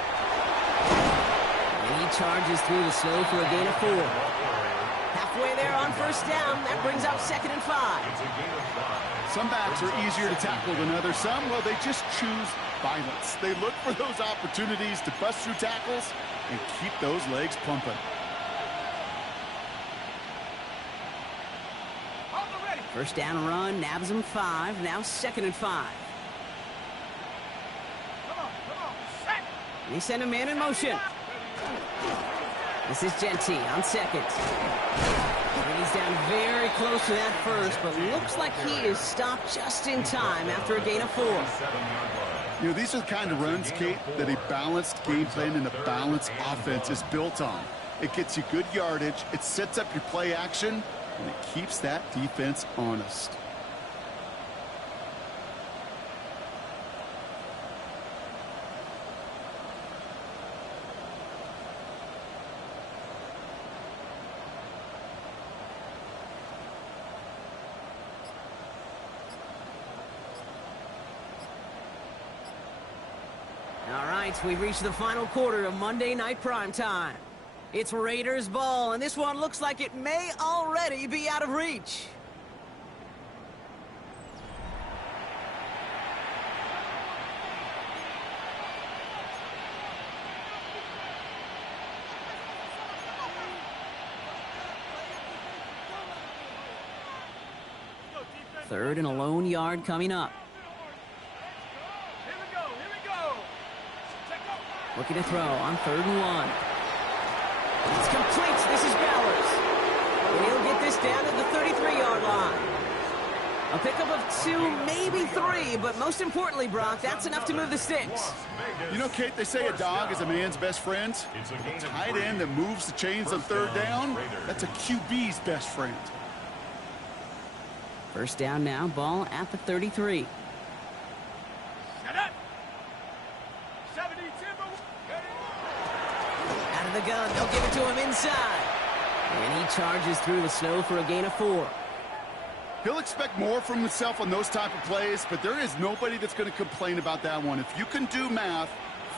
And he charges through the snow for a gain of 4. Halfway there on first down. That brings up 2nd and 5. Some backs are easier to tackle than others. Some, well, they just choose violence. They look for those opportunities to bust through tackles and keep those legs pumping. First down run, nabs him 5. Now 2nd and 5. Come on, set. They send a man in motion. This is Genty on second. And he's down very close to that first, but looks like he is stopped just in time after a gain of 4. You know, these are the kind of runs, Kate, that a balanced game plan and a balanced offense is built on. It gets you good yardage, it sets up your play action, and it keeps that defense honest. All right, we've reached the final quarter of Monday Night Primetime. It's Raiders ball, and this one looks like it may already be out of reach. Third and a lone yard coming up. Here we go. Looking to throw on 3rd and 1. It's complete. This is Bowers. And he'll get this down to the 33-yard line. A pickup of 2, maybe 3, but most importantly, Brock, that's enough to move the sticks. You know, Kate, they say a dog is a man's best friend. A tight end that moves the chains on 3rd down, that's a QB's best friend. First down now, ball at the 33. Set up. 72. Out of the gun, they'll give it to him inside. And he charges through the snow for a gain of 4. He'll expect more from himself on those type of plays, but there is nobody that's going to complain about that one. If you can do math,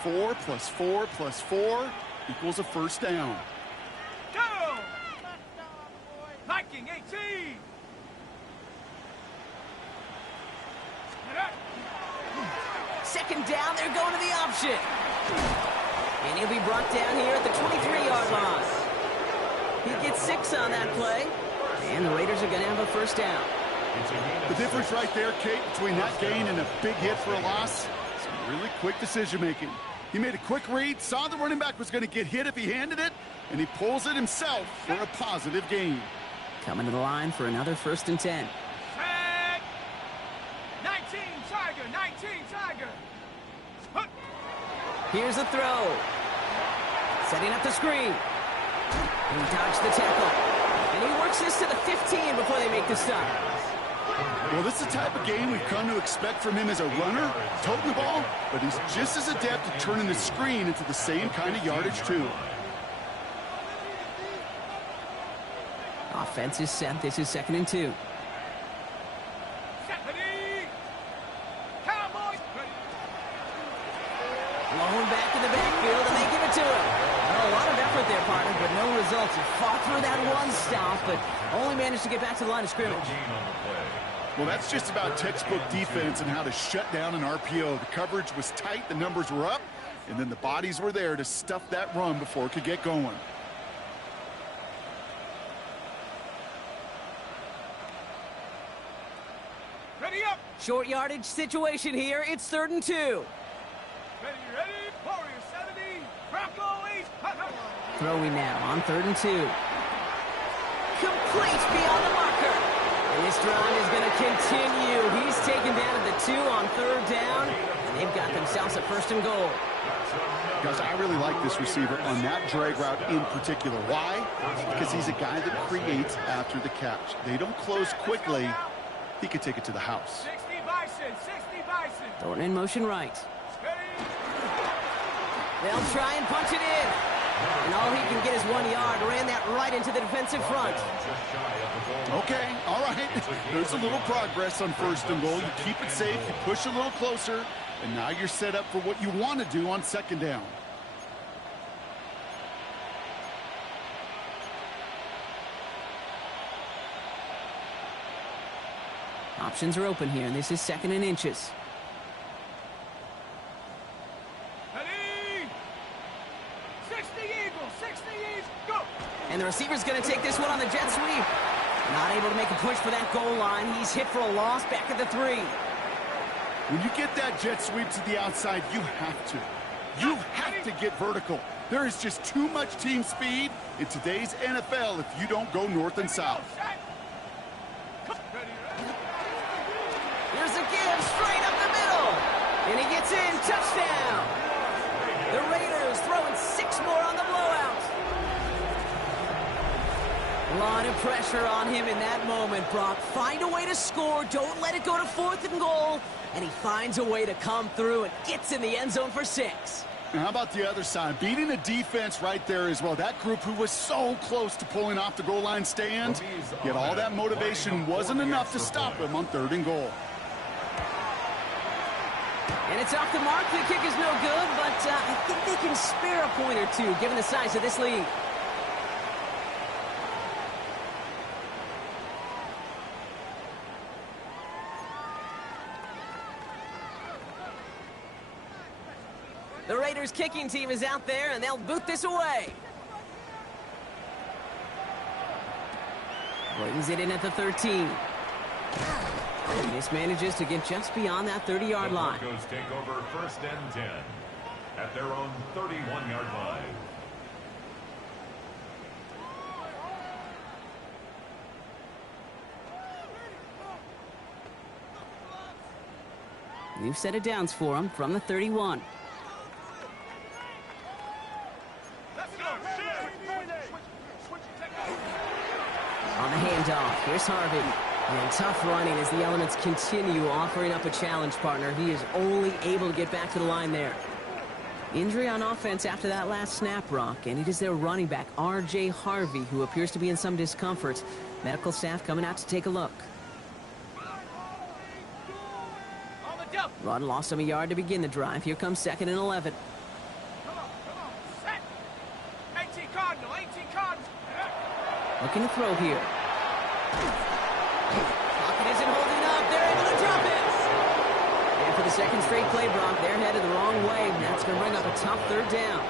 4 plus 4 plus 4 equals a first down. Go. Viking 18. Second down, they're going to the option. And he'll be brought down here at the 23-yard line. He gets 6 on that play. And the Raiders are going to have a first down. The difference right there, Kate, between that gain and a big hit for a loss, some really quick decision-making. He made a quick read, saw the running back was going to get hit if he handed it, and he pulls it himself for a positive gain. Coming to the line for another 1st and 10. Set. 19 Tiger, 19 Tiger. Huh. Here's the throw. Setting up the screen. And he dodged the tackle. And he works this to the 15 before they make the stop. Well, this is the type of game we've come to expect from him as a runner, toting the ball, but he's just as adept at turning the screen into the same kind of yardage, too. Offense is set. This is 2nd and 2. Cowboys. Blown back in the backfield, and they give it to him. A lot of effort effort there, partner, but no results. He fought through that one stop, but only managed to get back to the line of scrimmage. Well, that's just about textbook defense and how to shut down an RPO. The coverage was tight, the numbers were up, and then the bodies were there to stuff that run before it could get going. Ready up. Short yardage situation here. It's 3rd and 2. Ready, Warrior 70. Bronco East. Throwing now on 3rd and 2. Complete beyond the marker. And this drive is going to continue. He's taken down at the 2 on 3rd down. And they've got themselves a 1st and goal. Guys, I really like this receiver on that drag route in particular. Why? Because he's a guy that creates after the catch. They don't close quickly. He could take it to the house. 60 Bison. 60 Bison. Thornton in motion right. Steady. They'll try and punch it in. And all he can get is 1 yard. Ran that right into the defensive front. Okay, all right. There's a little progress on 1st and goal. You keep it safe, you push a little closer, and now you're set up for what you want to do on 2nd down. Options are open here, and this is 2nd and inches. Ready. 60 Eagles. 60 Eagles. Go. And the receiver's going to take this one on the jet sweep. Not able to make a push for that goal line. He's hit for a loss back at the 3. When you get that jet sweep to the outside, you have to. You have to get vertical. There is just too much team speed in today's NFL if you don't go north and south. Here's a give straight up the middle. And he gets in. Touchdown. The Raiders throwing 6 more on the blowout. A lot of pressure on him in that moment, Brock. Find a way to score. Don't let it go to 4th and goal. And he finds a way to come through and gets in the end zone for 6. And how about the other side? Beating the defense right there as well. That group who was so close to pulling off the goal line stand, yet all that motivation wasn't enough to stop him on 3rd and goal. And it's off the mark. The kick is no good, but I think they can spare a point or two given the size of this lead. The Raiders kicking team is out there, and they'll boot this away. Brings it in at the 13. And this manages to get just beyond that 30-yard line. The Broncos take over 1st and 10 at their own 31-yard line. New set of downs for him from the 31. On the handoff, here's Harvey. And tough running as the elements continue offering up a challenge partner. He is only able to get back to the line there. Injury on offense after that last snap, Rock, and it is their running back, R.J. Harvey, who appears to be in some discomfort. Medical staff coming out to take a look. Run lost him a yard to begin the drive. Here comes 2nd and 11. Come on. Set. 18 Cardinal. 18 Cardinal. Looking to throw here. Pocket isn't holding up. They're able to drop it. And for the 2nd straight play, Brock, they're headed the wrong way. And that's going to bring up a tough 3rd down.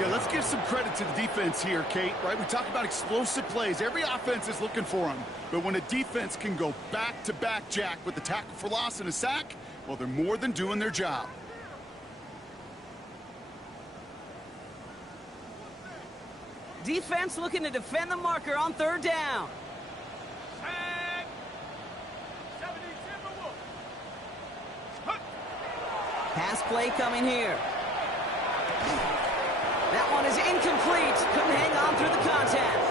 Yeah, let's give some credit to the defense here, Kate, right? We talk about explosive plays. Every offense is looking for them. But when a defense can go back-to-back, Jack, with a tackle for loss and a sack, well, they're more than doing their job. Defense looking to defend the marker on 3rd down. Set. 70 Timberwolves. Pass play coming here. That one is incomplete. Couldn't hang on through the contact.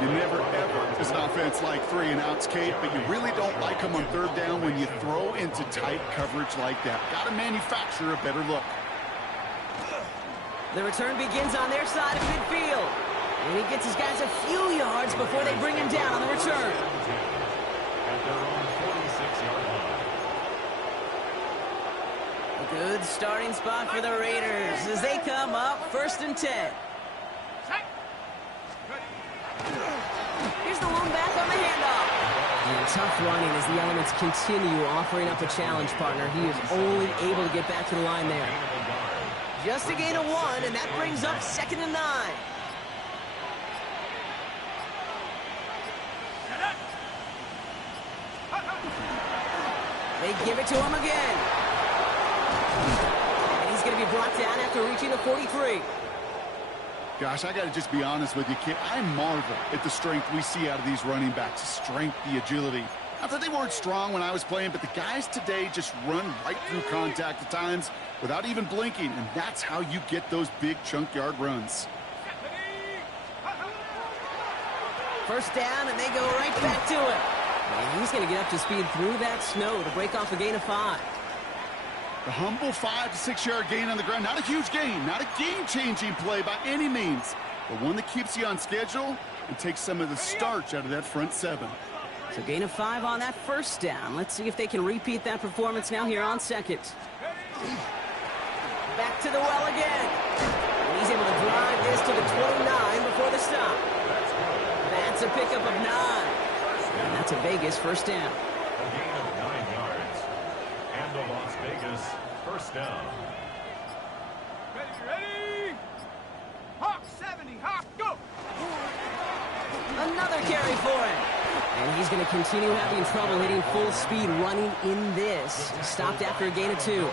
You never, ever, as an offense, like 3 and outs, Kate, but you really don't like them on 3rd down when you throw into tight coverage like that. Got to manufacture a better look. The return begins on their side of midfield. And he gets his guys a few yards before they bring him down on the return. At their own 46-yard line. A good starting spot for the Raiders as they come up 1st and 10. Here's the lone back on the handoff. And tough running as the elements continue offering up a challenge, partner. He is only able to get back to the line there. Just a gain of 1, and that brings up 2nd and 9. They give it to him again. And he's going to be brought down after reaching the 43. Gosh, I got to just be honest with you, kid. I marvel at the strength we see out of these running backs. The strength, the agility. Not that they weren't strong when I was playing, but the guys today just run right through contact at times without even blinking, and that's how you get those big chunk yard runs. 1st down, and they go right back to it. And he's going to get up to speed through that snow to break off a gain of 5. The humble 5 to 6 yard gain on the ground. Not a huge gain, not a game-changing play by any means, but one that keeps you on schedule and takes some of the starch out of that front 7. So gain of 5 on that 1st down. Let's see if they can repeat that performance now here on 2nd. Back to the well again. And he's able to drive this to the 29 before the stop. That's a pickup of 9. And that's a Vegas 1st down. A gain of 9 yards. And the Las Vegas 1st down. Ready? Hawk 70, Hawk, go! Another carry for him. And he's going to continue having trouble hitting full speed running in this. Stopped after a gain of 2.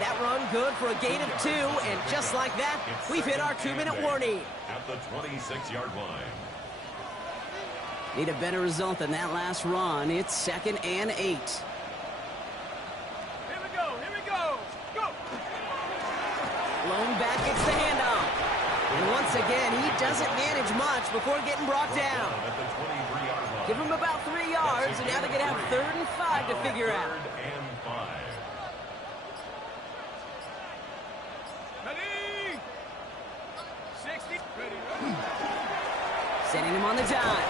That run good for a gain of 2, and just like that, we've hit our 2-minute warning. At the 26-yard line. Need a better result than that last run. It's 2nd and 8. Here we go, go! Lone back gets the handoff. And once again, he doesn't manage much before getting brought down. At the 23-yard line. Give him about 3 yards, and now they're going to have 3rd and 5 to figure out. 3rd and 5. Ready? 60, ready. Sending him on the dive.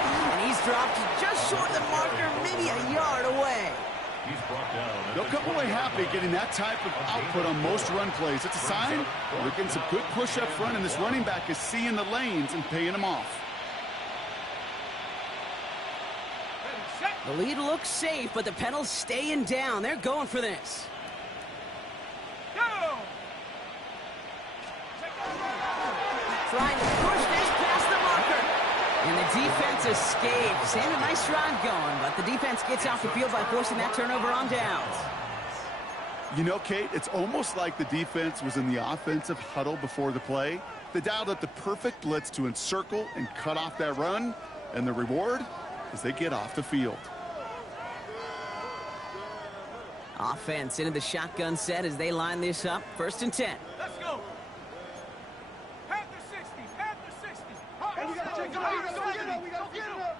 And he's dropped just short of the marker, maybe a yard away. He's brought down. They'll come away happy getting that type of output on most run plays. It's a sign they're getting some good push up front, and this running back is seeing the lanes and paying them off. The lead looks safe, but the pedals staying down. They're going for this. Go! Trying to push this past the marker. And the defense escapes. And a nice drive going, but the defense gets off the field by forcing that turnover on downs. You know, Kate, it's almost like the defense was in the offensive huddle before the play. They dialed up the perfect blitz to encircle and cut off that run, and the reward is they get off the field. Offense into the shotgun set as they line this up. 1st and 10. Let's go! Panther 60, Panther 60. Hey, we gotta check it out, we gotta get it up.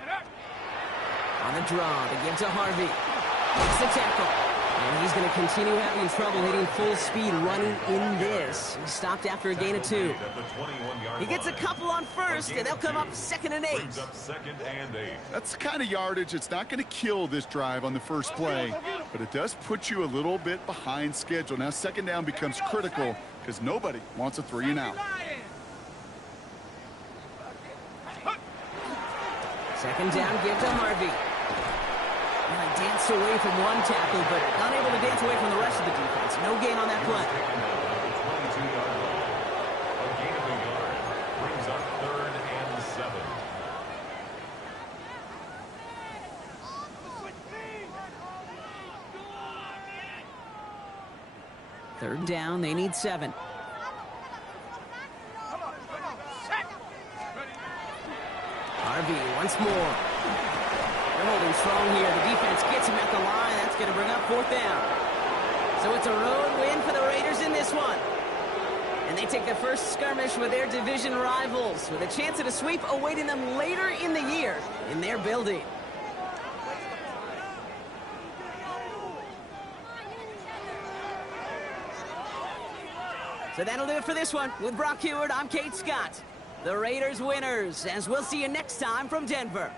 Get up. On the draw, they give to Harvey. Makes the tackle. And he's going to continue having trouble hitting full speed running in this. He stopped after a gain of 2. He gets a couple on 1st, and they'll come up 2nd and 8. That's the kind of yardage it's not going to kill this drive on the first play, but it does put you a little bit behind schedule. Now 2nd down becomes critical because nobody wants a 3 and out. 2nd down, give to Harvey. And they danced away from one tackle, but unable to dance away from the rest of the defense. No gain on that play. A gain of a yard brings up 3rd and 7. 3rd down, they need 7. Harvey once more. They're holding strong here. The defense gets him at the line. That's going to bring up 4th down. So it's a road win for the Raiders in this one. And they take the first skirmish with their division rivals with a chance at a sweep awaiting them later in the year in their building. So that'll do it for this one. With Brock Heward, I'm Kate Scott. The Raiders winners, as we'll see you next time from Denver.